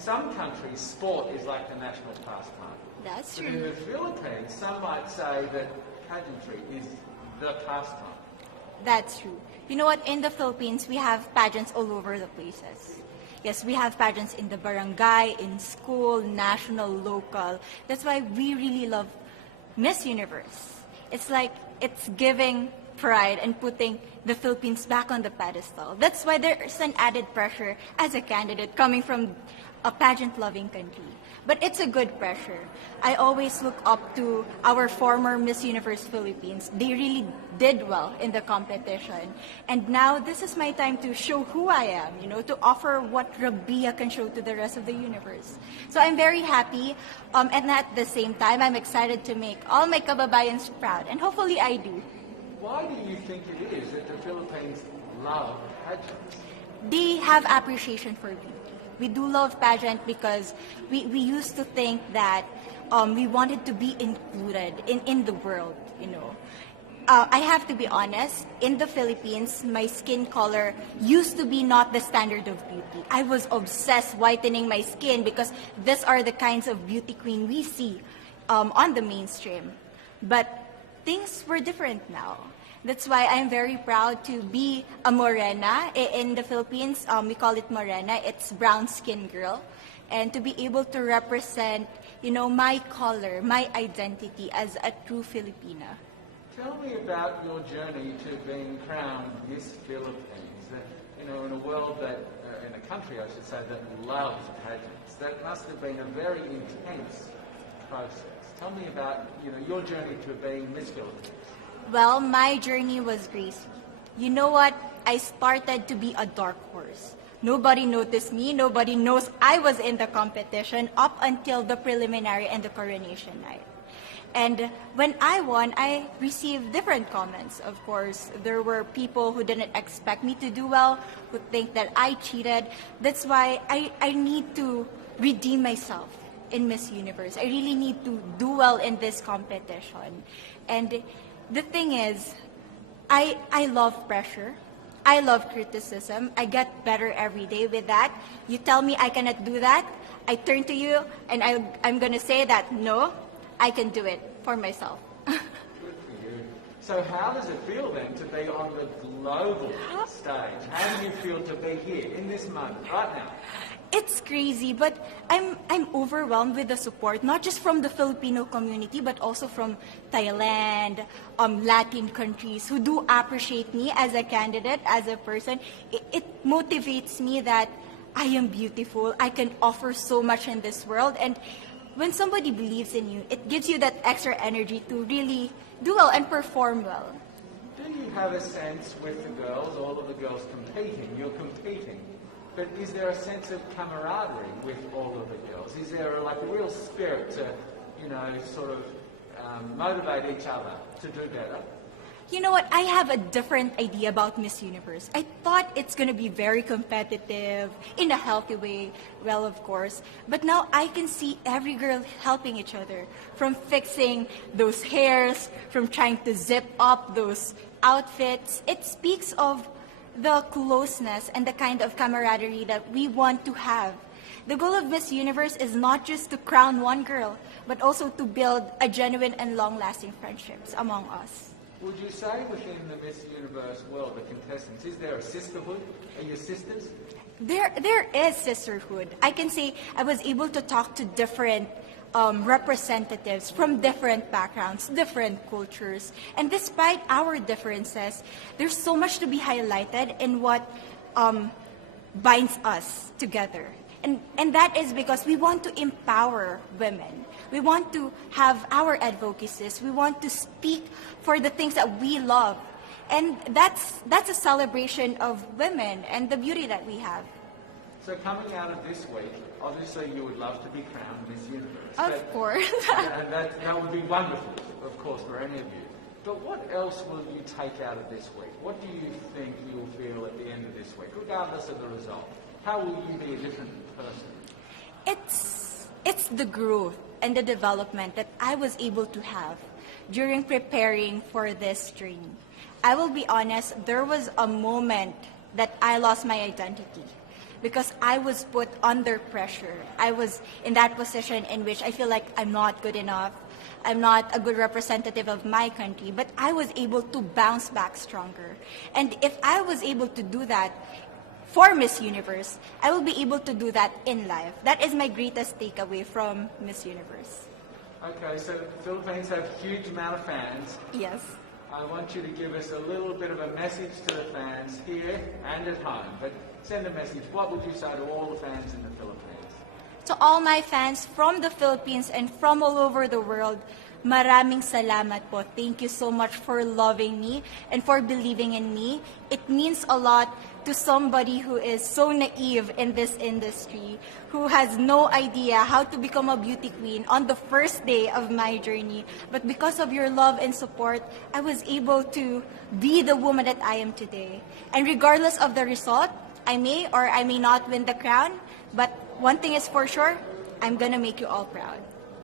some countries, sport is like the national pastime. That's But in true. the Philippines, some might say that pageantry is the pastime. That's true. You know what? In the Philippines, we have pageants all over the places. Yes, we have pageants in the barangay, in school, national, local. That's why we really love Miss Universe. It's like it's giving pride and putting the Philippines back on the pedestal. That's why there's an added pressure as a candidate coming from a pageant-loving country. But it's a good pressure. I always look up to our former Miss Universe Philippines. They really did well in the competition. And now this is my time to show who I am, to offer what Rabiya can show to the rest of the universe. So I'm very happy, and at the same time, I'm excited to make all my kababayans proud, and hopefully I do. Why do you think it is that the Philippines love pageants? They have appreciation for beauty. We do love pageant because we used to think that we wanted to be included in the world, I have to be honest, in the Philippines, my skin color used to be not the standard of beauty. I was obsessed whitening my skin because these are the kinds of beauty queen we see on the mainstream. But things were different now. That's why I'm very proud to be a morena. In the Philippines, we call it morena. It's brown skin girl. And to be able to represent, my color, my identity as a true Filipina. Tell me about your journey to being crowned Miss Philippines. In a world that, in a country I should say, that loves pageants. That must have been a very intense process. Tell me about, your journey to being Miss Philippines. Well, my journey was crazy. You know what? I started to be a dark horse. Nobody noticed me. Nobody knows I was in the competition up until the preliminary and the coronation night. And when I won, I received different comments. Of course, there were people who didn't expect me to do well, who think that I cheated. That's why I need to redeem myself in Miss Universe. I really need to do well in this competition. And the thing is, I love pressure. I love criticism. I get better every day with that. You tell me I cannot do that, I turn to you and I'm going to say that, no, I can do it for myself. Good for you. So how does it feel then to be on the global stage? How do you feel to be here in this moment, right now? It's crazy, but I'm overwhelmed with the support, not just from the Filipino community, but also from Thailand, Latin countries who do appreciate me as a candidate, as a person. It motivates me that I am beautiful, I can offer so much in this world, and when somebody believes in you, it gives you that extra energy to really do well and perform well. Do you have a sense with the girls, all of the girls competing, you're competing, but is there a sense of camaraderie with all of the girls? Is there a real spirit to, sort of motivate each other to do better? You know what? I have a different idea about Miss Universe. I thought it's going to be very competitive, in a healthy way, well, of course. But now I can see every girl helping each other, from fixing those hairs, from trying to zip up those outfits. It speaks of the closeness and the kind of camaraderie that we want to have. The goal of Miss Universe is not just to crown one girl, but also to build a genuine and long-lasting friendships among us. Would you say within the Miss Universe world, the contestants, is there a sisterhood? Are you sisters? There is sisterhood. I can say I was able to talk to different representatives from different backgrounds, different cultures. And despite our differences, there's so much to be highlighted in what binds us together. And that is because we want to empower women. We want to have our advocacies. We want to speak for the things that we love. And that's a celebration of women and the beauty that we have. So coming out of this week, obviously you would love to be crowned Miss Universe. Of course. And that would be wonderful, of course, for any of you. But what else will you take out of this week? What do you think you'll feel at the end of this week, regardless of the result? How will you be a different person? It's the growth and the development that I was able to have during preparing for this dream. I will be honest, there was a moment that I lost my identity. because I was put under pressure. I was in that position in which I feel like I'm not good enough. I'm not a good representative of my country, but I was able to bounce back stronger. And if I was able to do that for Miss Universe, I will be able to do that in life. That is my greatest takeaway from Miss Universe. Okay, so the Philippines have a huge amount of fans. Yes. I want you to give us a little bit of a message to the fans here and at home. But send a message. What would you say to all the fans in the Philippines? To all my fans from the Philippines and from all over the world, Maraming Salamat Po. Thank you so much for loving me and for believing in me. It means a lot to somebody who is so naive in this industry, who has no idea how to become a beauty queen on the first day of my journey. But because of your love and support, I was able to be the woman that I am today. And regardless of the result, I may or I may not win the crown, but one thing is for sure, I'm gonna make you all proud.